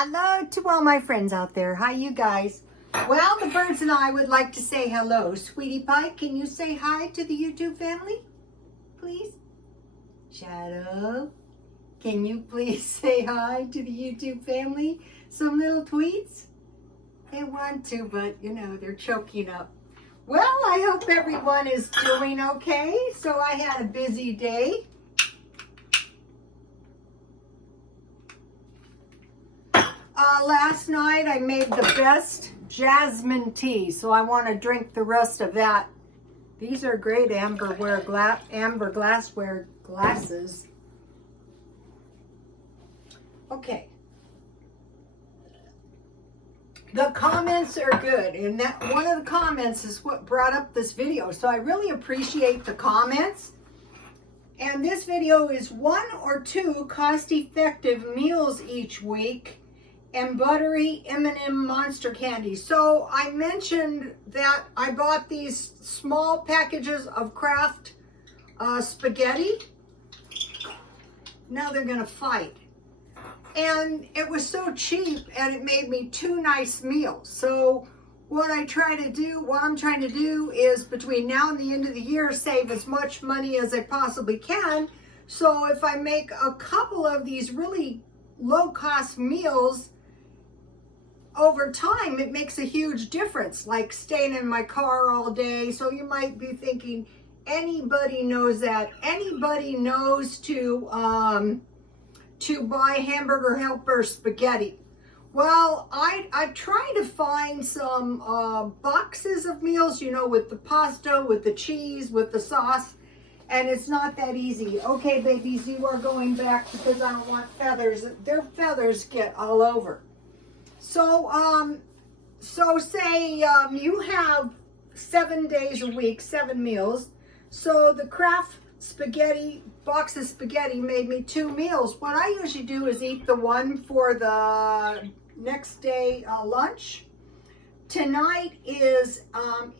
Hello to all my friends out there. Hi, you guys. Well, the birds and I would like to say hello. Sweetie Pie, can you say hi to the YouTube family? Please? Shadow, can you please say hi to the YouTube family? Some little tweets? They want to, but you know, they're choking up. Well, I hope everyone is doing okay. So I had a busy day. Last night I made the best jasmine tea, so I want to drink the rest of that. These are great amber glassware glasses. Okay. The comments are good, and that one of the comments is what brought up this video, so I really appreciate the comments. And this video is 1 or 2 cost-effective meals each week and buttery M&M monster candy. So I mentioned that I bought these small packages of Kraft spaghetti. Now they're gonna fight. And it was so cheap, and it made me 2 nice meals. So what I'm trying to do is between now and the end of the year, save as much money as I possibly can. So if I make a couple of these really low-cost meals, over time, it makes a huge difference, like staying in my car all day. So you might be thinking, anybody knows that. Anybody knows to buy Hamburger Helper spaghetti. Well, I try to find some boxes of meals, you know, with the pasta, with the cheese, with the sauce, and it's not that easy. Okay, babies, you are going back because I don't want feathers. Their feathers get all over. So say you have 7 days a week, 7 meals. So the Kraft spaghetti, box of spaghetti made me 2 meals. What I usually do is eat the one for the next day lunch. Tonight is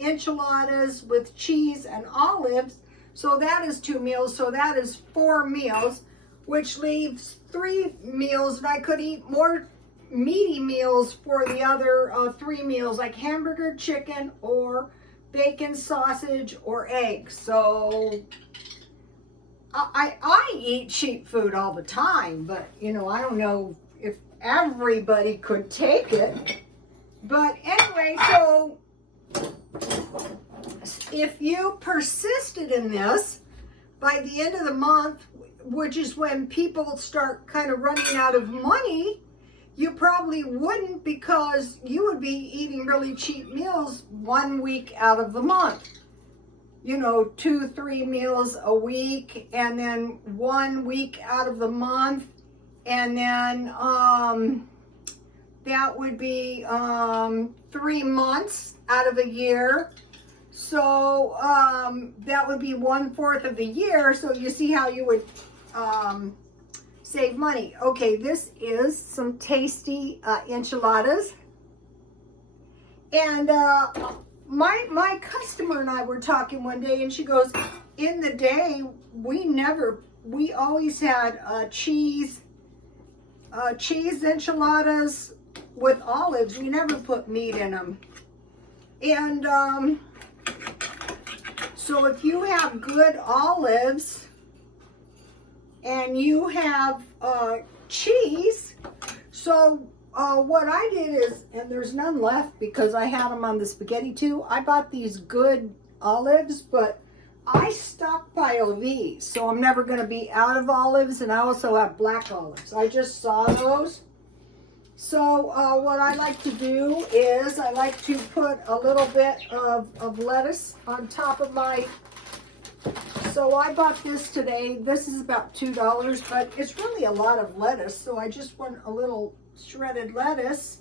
enchiladas with cheese and olives. So that is 2 meals. So that is 4 meals, which leaves 3 meals. And I could eat more meaty meals for the other 3 meals, like hamburger, chicken, or bacon, sausage, or eggs. So I eat cheap food all the time, but you know, I don't know if everybody could take it. But anyway, so if you persisted in this, by the end of the month, which is when people start kind of running out of money, you probably wouldn't, because you would be eating really cheap meals 1 week out of the month. You know, 2-3 meals a week, and then 1 week out of the month, and then that would be 3 months out of a year. So that would be 1/4 of the year. So you see how you would save money. Okay, this is some tasty enchiladas. And my customer and I were talking one day, and she goes, in the day, we always had cheese enchiladas with olives. We never put meat in them. And so if you have good olives, and you have cheese, so what I did is, and there's none left because I had them on the spaghetti too, I bought these good olives, but I stockpile these, so I'm never going to be out of olives, and I also have black olives. I just saw those. So what I like to do is I like to put a little bit of lettuce on top of my. So I bought this today. This is about $2, but it's really a lot of lettuce. So I just want a little shredded lettuce.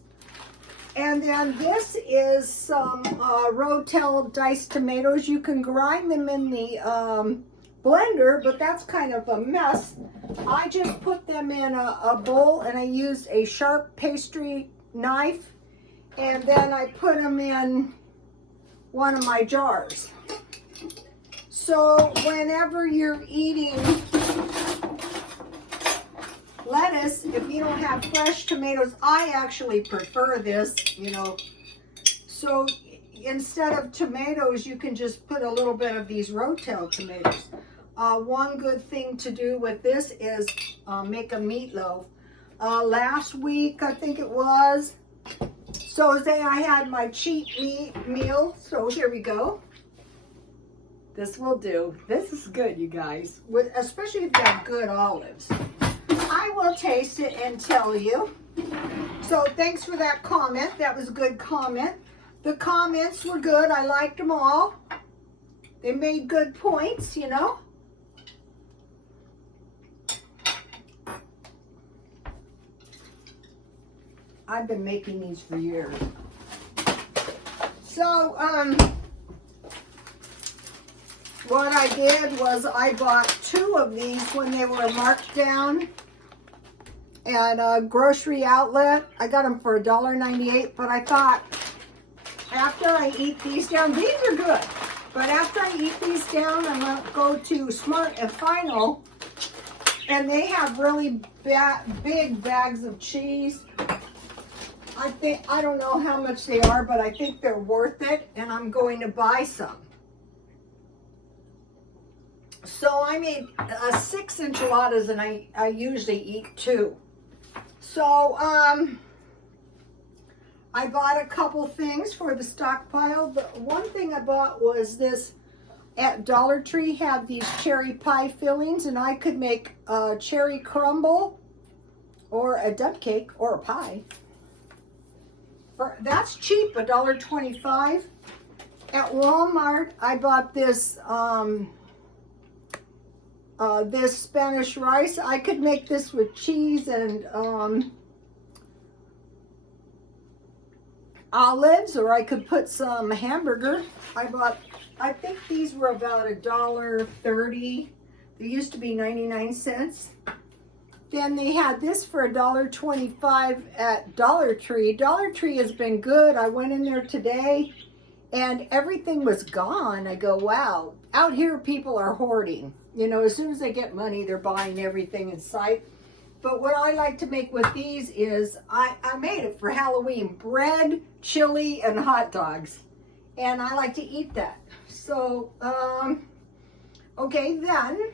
And then this is some Rotel diced tomatoes. You can grind them in the blender, but that's kind of a mess. I just put them in a bowl, and I used a sharp pastry knife. And then I put them in one of my jars. So whenever you're eating lettuce, if you don't have fresh tomatoes, I actually prefer this, you know. So instead of tomatoes, you can just put a little bit of these rotel tomatoes. One good thing to do with this is make a meatloaf. Last week, I think it was, so say I had my cheat meal. So here we go. This will do. This is good, you guys, especially if you have good olives. I will taste it and tell you. So thanks for that comment. That was a good comment. The comments were good. I liked them all. They made good points, you know. I've been making these for years. So, what I did was I bought 2 of these when they were marked down at a grocery outlet. I got them for $1.98, but I thought after I eat these down, these are good, but after I eat these down, I'm going to go to Smart and Final, and they have really big bags of cheese. I don't know how much they are, but I think they're worth it, and I'm going to buy some. So I made 6 enchiladas, and I usually eat 2. So, I bought a couple things for the stockpile. The one thing I bought was this, at Dollar Tree have these cherry pie fillings, and I could make a cherry crumble or a dump cake or a pie. That's cheap, $1.25. At Walmart, I bought this this Spanish rice. I could make this with cheese and olives, or I could put some hamburger. I think these were about $1.30. They used to be 99 cents. Then they had this for $1.25 at Dollar Tree. Dollar Tree has been good. I went in there today and everything was gone. I go, wow. Out here people are hoarding. You know, as soon as they get money, they're buying everything in sight. But what I like to make with these is, I made it for Halloween. Bread, chili, and hot dogs. And I like to eat that. So, okay, then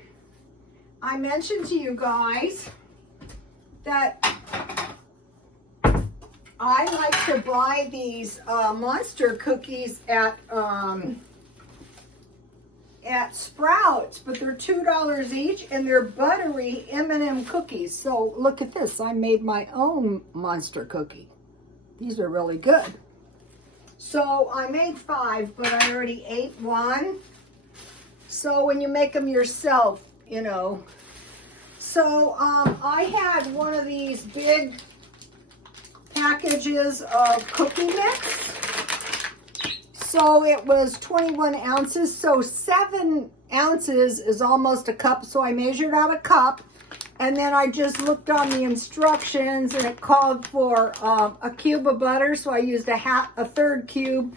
I mentioned to you guys that I like to buy these monster cookies at Sprouts, but they're $2 each, and they're buttery M&M cookies. So look at this. I made my own monster cookie. These are really good. So I made 5, but I already ate 1. So when you make them yourself, you know. So I had one of these big packages of cookie mix. So it was 21 ounces. So 7 ounces is almost a cup. So I measured out a cup. And then I just looked on the instructions, and it called for a cube of butter. So I used a third cube.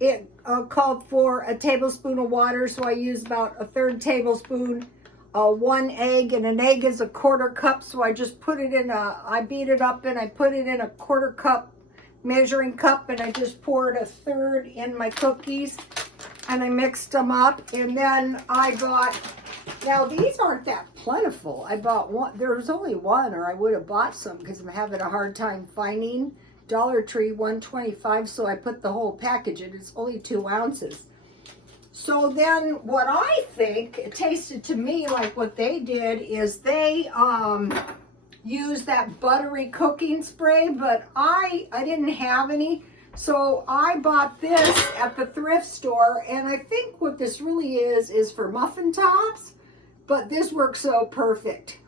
It called for a tablespoon of water. So I used about a third tablespoon. 1 egg, and an egg is a 1/4 cup. So I just put it in I beat it up, and I put it in a 1/4 cup measuring cup, and I just poured a third in my cookies, and I mixed them up. And then I bought, now these aren't that plentiful. I bought one, there was only 1, or I would have bought some because I'm having a hard time finding. Dollar Tree, $1.25, so I put the whole package in. It's only 2 ounces. So then what I think, it tasted to me like what they did is they use that buttery cooking spray, but I didn't have any, so I bought this at the thrift store. And I think what this really is for muffin tops, but this works so perfect.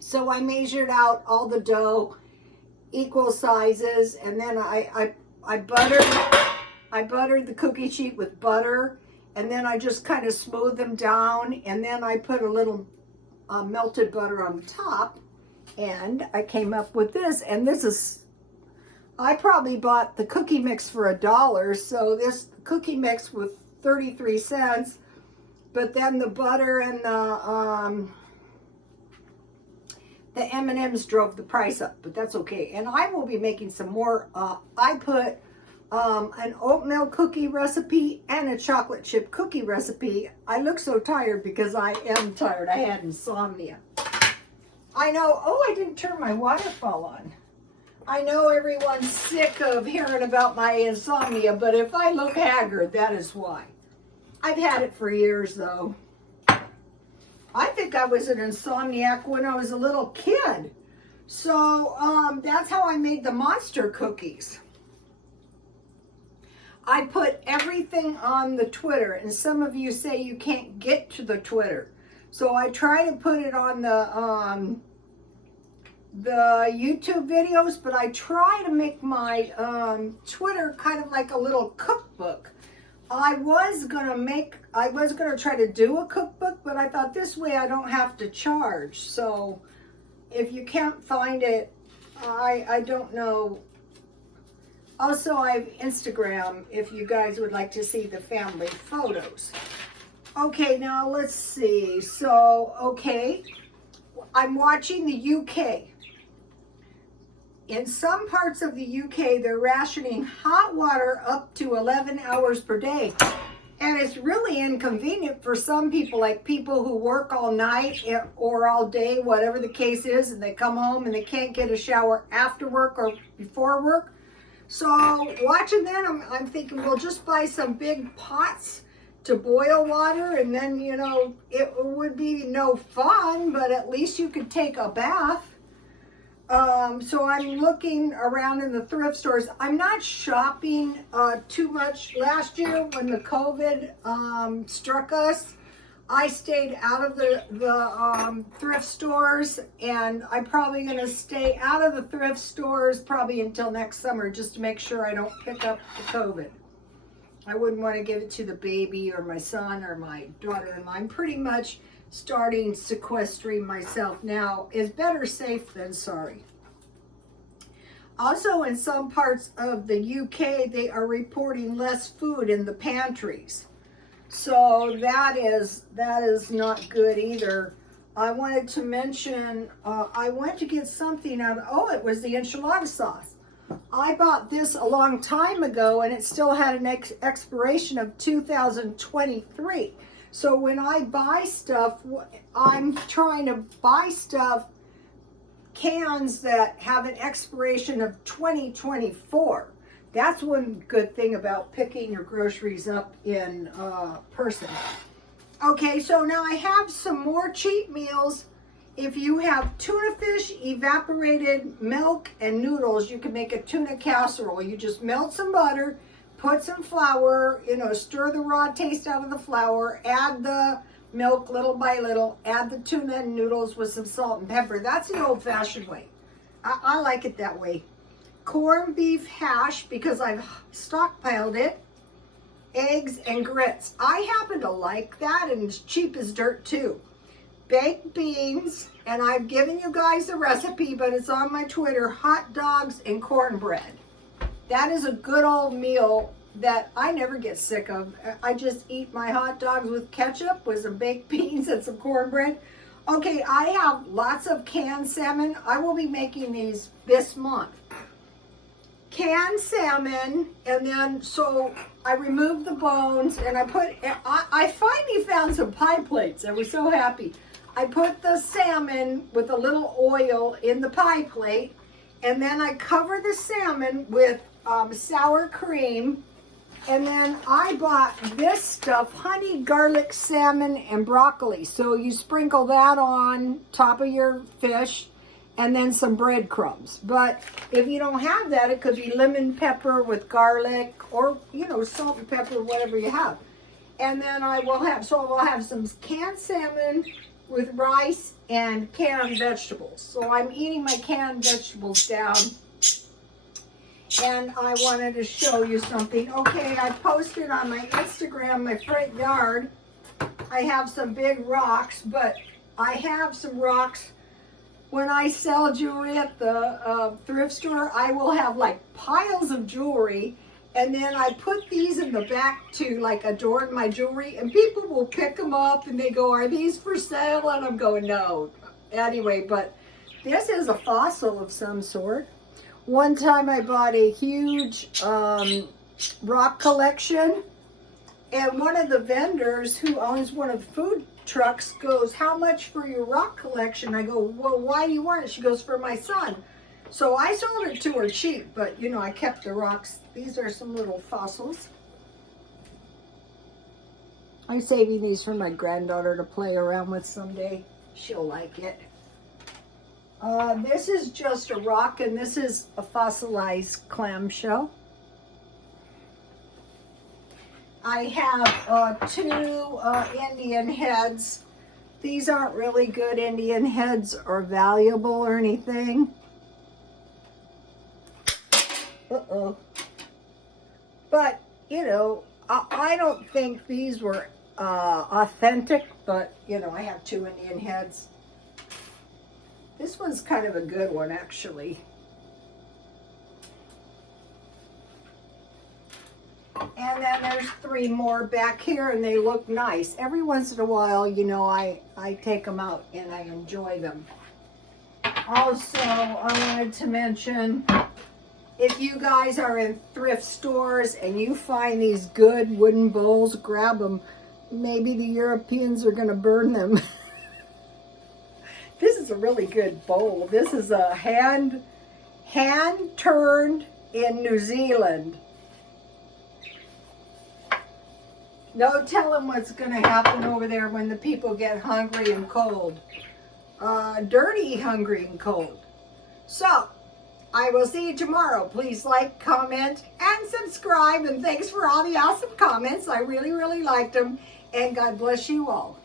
So I measured out all the dough, equal sizes, and then I buttered the cookie sheet with butter, and then I just kind of smoothed them down, and then I put a little melted butter on the top, and I came up with this. And this is, I probably bought the cookie mix for $1, so this cookie mix was 33 cents, but then the butter and the The M&Ms drove the price up, but that's okay. And I will be making some more. I put an oatmeal cookie recipe and a chocolate chip cookie recipe. I look so tired because I am tired. I had insomnia. I know, oh, I didn't turn my waterfall on. I know everyone's sick of hearing about my insomnia, but if I look haggard, that is why. I've had it for years, though. I think I was an insomniac when I was a little kid. So that's how I made the monster cookies. I put everything on the Twitter, and some of you say you can't get to the Twitter. So I try to put it on the YouTube videos, but I try to make my Twitter kind of like a little cookbook. I was gonna try to do a cookbook, but I thought this way I don't have to charge. So if you can't find it, I don't know. Also, I have Instagram if you guys would like to see the family photos. Okay, now let's see. So, okay, I'm watching the UK. In some parts of the UK, they're rationing hot water up to 11 hours per day. And it's really inconvenient for some people, like people who work all night or all day, whatever the case is, and they come home and they can't get a shower after work or before work. So watching that, I'm thinking, we'll just buy some big pots to boil water, and then, you know, it would be no fun, but at least you could take a bath. So I'm looking around in the thrift stores. I'm not shopping too much. Last year when the COVID struck us, I stayed out of the thrift stores, and I'm probably going to stay out of the thrift stores probably until next summer, just to make sure I don't pick up the COVID. I wouldn't want to give it to the baby or my son or my daughter-in-law. I'm pretty much starting sequestering myself now. Is better safe than sorry. Also, in some parts of the UK, they are reporting less food in the pantries. So that is not good either. I wanted to mention, I went to get something out of, oh, it was the enchilada sauce. I bought this a long time ago, and it still had an expiration of 2023. So when I buy stuff, I'm trying to buy stuff, cans that have an expiration of 2024. That's one good thing about picking your groceries up in person. Okay, so now I have some more cheat meals. If you have tuna fish, evaporated milk, and noodles, you can make a tuna casserole. You just melt some butter, put some flour, you know, stir the raw taste out of the flour, add the milk little by little, add the tuna and noodles with some salt and pepper. That's the old-fashioned way. I like it that way. Corned beef hash, because I've stockpiled it, eggs and grits. I happen to like that, and it's cheap as dirt too. Baked beans, and I've given you guys the recipe, but it's on my Twitter, hot dogs and cornbread. That is a good old meal that I never get sick of. I just eat my hot dogs with ketchup, with some baked beans and some cornbread. Okay, I have lots of canned salmon. I will be making these this month. Canned salmon, and then so I removed the bones, and I finally found some pie plates. I was so happy. I put the salmon with a little oil in the pie plate, and then I cover the salmon with sour cream, and then I bought this stuff, honey garlic salmon and broccoli. So you sprinkle that on top of your fish, and then some breadcrumbs. But if you don't have that, it could be lemon pepper with garlic, or, you know, salt and pepper, whatever you have. And then I will have some canned salmon with rice and canned vegetables. So I'm eating my canned vegetables down. And I wanted to show you something. Okay, I posted on my Instagram, my front yard. I have some big rocks, but I have some rocks. When I sell jewelry at the thrift store, I will have like piles of jewelry, and then I put these in the back to like adorn my jewelry, and people will pick them up and they go, "Are these for sale?" And I'm going, "No." Anyway, but This is a fossil of some sort. One time I bought a huge rock collection, and one of the vendors who owns one of the food trucks goes, "How much for your rock collection?" I go, "Well, why do you want it?" She goes, "For my son." So I sold it to her cheap, but you know, I kept the rocks. These are some little fossils. I'm saving these for my granddaughter to play around with someday. She'll like it. This is just a rock, and this is a fossilized clamshell. I have two Indian heads. These aren't really good Indian heads or valuable or anything. Uh-oh. But, you know, I don't think these were authentic, but, you know, I have two Indian heads. This one's kind of a good one, actually. And then there's three more back here, and they look nice. Every once in a while, you know, I take them out and I enjoy them. Also, I wanted to mention, if you guys are in thrift stores and you find these good wooden bowls, grab them. Maybe the Europeans are going to burn them. This is a really good bowl. This is a hand turned in New Zealand. No telling what's going to happen over there when the people get hungry and cold. Dirty, hungry, and cold. So, I will see you tomorrow. Please like, comment, and subscribe. And thanks for all the awesome comments. I really, really liked them. And God bless you all.